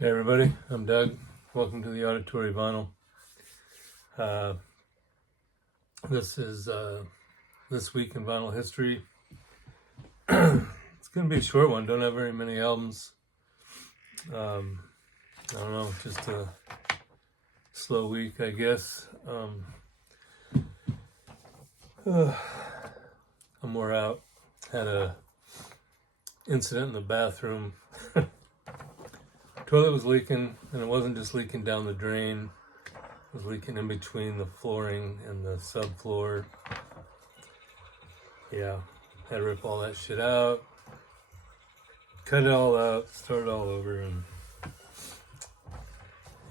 Hey everybody, I'm Doug. Welcome to the Auditory Vinyl. This is This Week in Vinyl History. It's going to be a short one. Don't have very many albums. I don't know, just a slow week, I guess. I'm wore out. Had a incident in the bathroom. Toilet was leaking, and it wasn't just leaking down the drain. It was leaking in between the flooring and the subfloor. Yeah, had to rip all that shit out, cut it all out, start it all over, and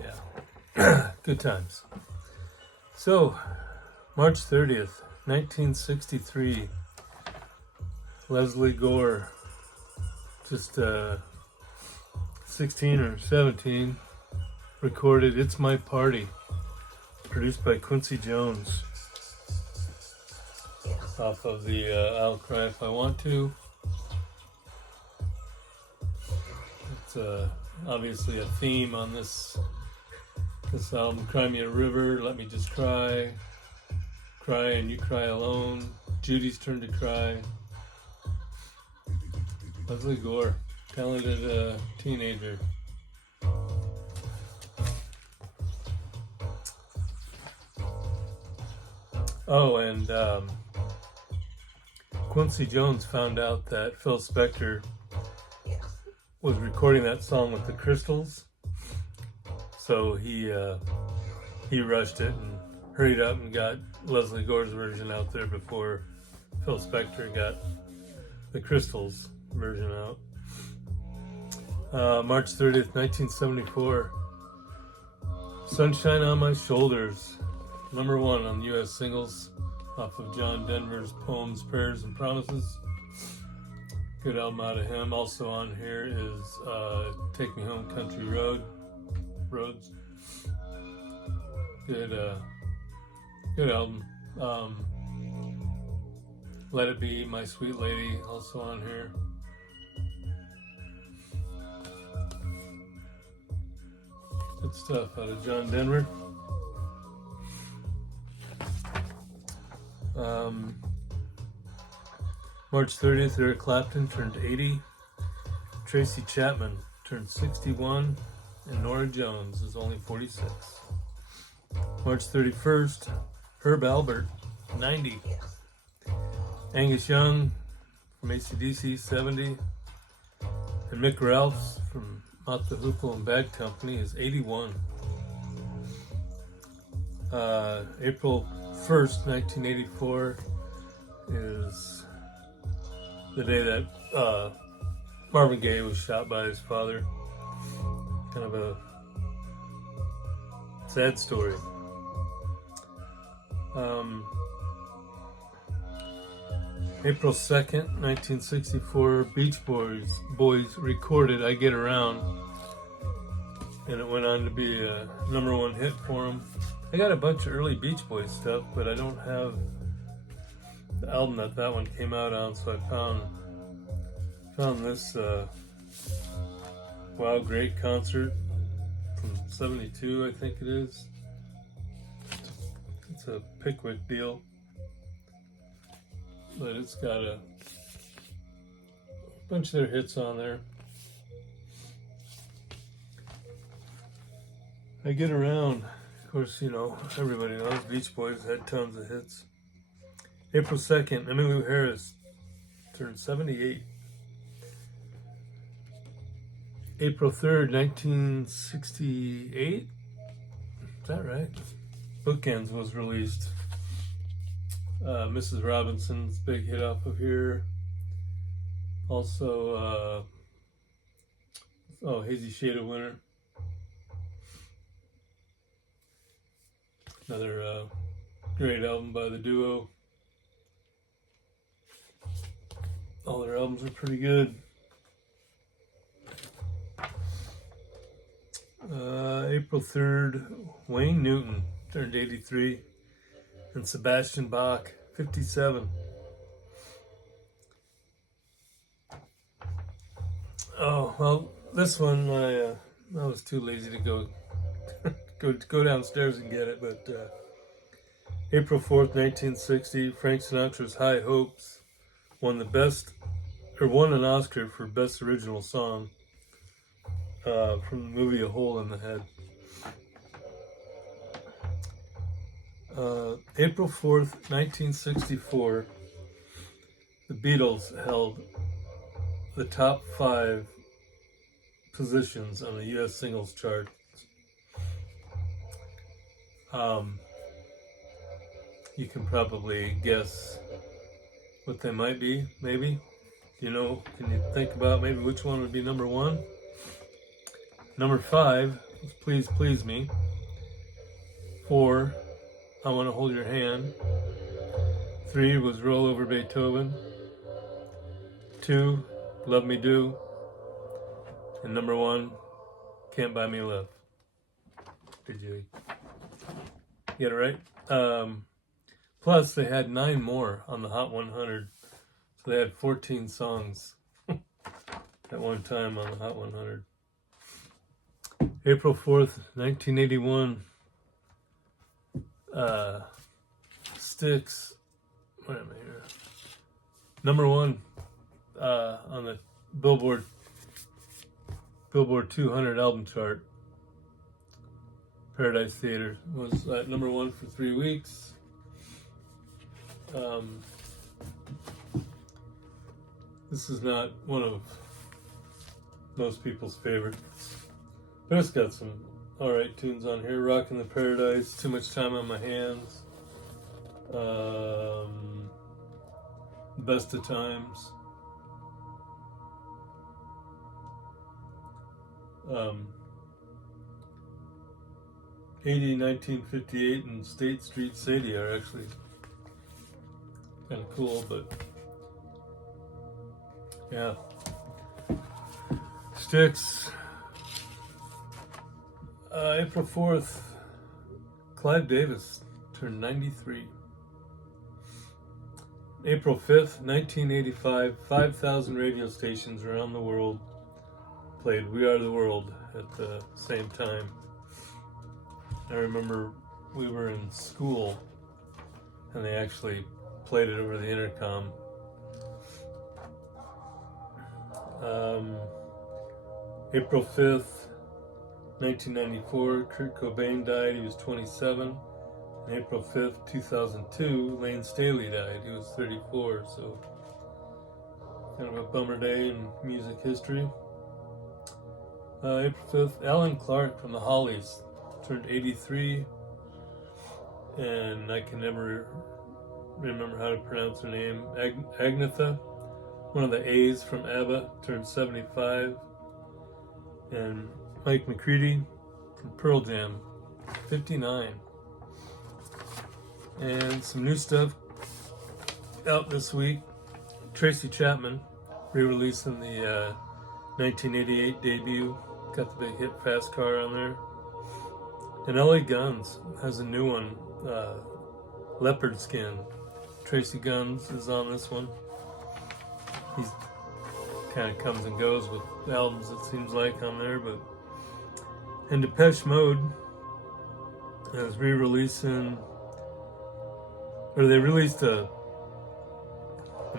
yeah, good times. So, March 30th, 1963, Lesley Gore, just 16 or 17, recorded It's My Party, produced by Quincy Jones, off of the I'll Cry If I Want To. It's obviously a theme on this album. Cry Me a River, Let Me Just Cry, Cry and You Cry Alone, Judy's Turn to Cry. Lesley Gore, talented teenager. Oh, and Quincy Jones found out that Phil Spector was recording that song with the Crystals, so he rushed it and hurried up and got Lesley Gore's version out there before Phil Spector got the Crystals version out. March 30th, 1974, Sunshine on My Shoulders, number 1 on U.S. singles, off of John Denver's Poems, Prayers, and Promises. Good album out of him. Also on here is Take Me Home Country Roads. Good album. Let It Be, My Sweet Lady, also on here. Good stuff out of John Denver. March 30th, Eric Clapton turned 80. Tracy Chapman turned 61. And Norah Jones is only 46. March 31st, Herb Alpert, 90. Angus Young from AC/DC, 70. And Mick Ralphs from Mott the Hoople and Bag Company is 81. April 1st, 1984 is the day that Marvin Gaye was shot by his father. Kind of a sad story. April 2nd, 1964, Beach Boys recorded I Get Around, and it went on to be a number 1 hit for them. I got a bunch of early Beach Boys stuff, but I don't have the album that one came out on, so I found this Wow Great concert from 72, I think it is. It's a Pickwick deal, but it's got a bunch of their hits on there. I Get Around, of course, you know, everybody knows Beach Boys had tons of hits. April 2nd, Emmylou Harris turned 78. April 3rd, 1968, is that right? Bookends was released. Mrs. Robinson's big hit off of here. Also, Hazy Shade of Winter. Another great album by the duo. All their albums are pretty good. April 3rd, Wayne Newton turned 83. And Sebastian Bach, 57. Oh, well, this one, I was too lazy to go go downstairs and get it. But April 4th, 1960, Frank Sinatra's "High Hopes" won an Oscar for Best Original Song from the movie A Hole in the Head. April 4th, 1964, the Beatles held the top 5 positions on the U.S. singles chart. You can probably guess what they might be, maybe. Can you think about maybe which one would be number 1? Number 5 was "Please Please Me." 4, "I Want to Hold Your Hand." 3 was "Roll Over Beethoven." 2, "Love Me Do." And number 1, "Can't Buy Me Love." Did you get it right? Plus, they had 9 more on the Hot 100. So they had 14 songs at one time on the Hot 100. April 4th, 1981. Styx. Wait a minute here. Number 1 on the Billboard 200 album chart. Paradise Theater was at number 1 for 3 weeks. This is not one of most people's favorites, but it's got some alright tunes on here. "Rockin' the Paradise," "Too Much Time on My Hands," "Best of Times." 80, 1958, and "State Street Sadie" are actually kind of cool, but yeah. Styx. April 4th, Clive Davis turned 93. April 5th, 1985, 5,000 radio stations around the world played "We Are the World" at the same time. I remember we were in school and they actually played it over the intercom. April 5th, 1994, Kurt Cobain died. He was 27. And April 5th, 2002, Lane Staley died. He was 34, so kind of a bummer day in music history. April 5th, Alan Clark from the Hollies turned 83, and I can never remember how to pronounce her name. Agnetha, one of the A's from ABBA, turned 75, and Mike McCready from Pearl Jam, 59. And some new stuff out this week. Tracy Chapman re-releasing the 1988 debut, got the big hit "Fast Car" on there. And LA Guns has a new one, Leopard Skin. Tracy Guns is on this one. He kind of comes and goes with albums, it seems like, on there. And Depeche Mode is re-releasing, or they released let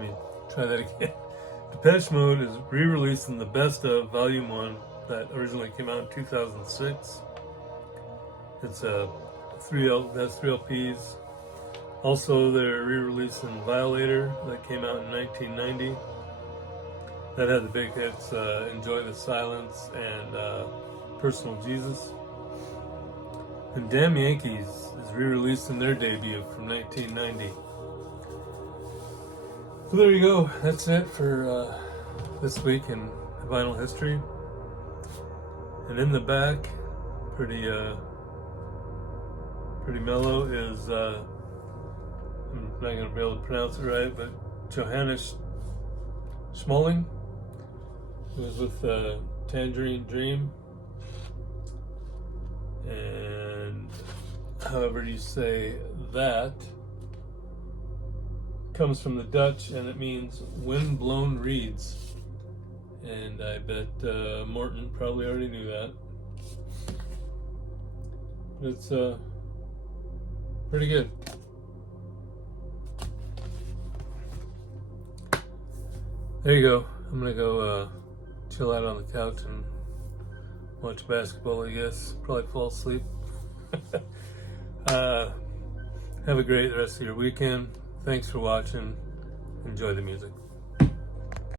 me try that again. Depeche Mode is re-releasing the Best Of Volume 1 that originally came out in 2006. It's has 3 LPs. Also, they're re-releasing Violator that came out in 1990. That had the big hits, Enjoy the Silence and Personal Jesus. And Damn Yankees is re-releasing their debut from 1990. So there you go. That's it for this week in vinyl history. And in the back, pretty mellow, is I'm not going to be able to pronounce it right, but Johannes Schmolling, who was with Tangerine Dream, and however you say that, comes from the Dutch, and it means "wind-blown reeds." And I bet Morton probably already knew that. It's pretty good. There you go. I'm gonna go chill out on the couch and watch basketball, I guess. Probably fall asleep. Have a great rest of your weekend. Thanks for watching. Enjoy the music.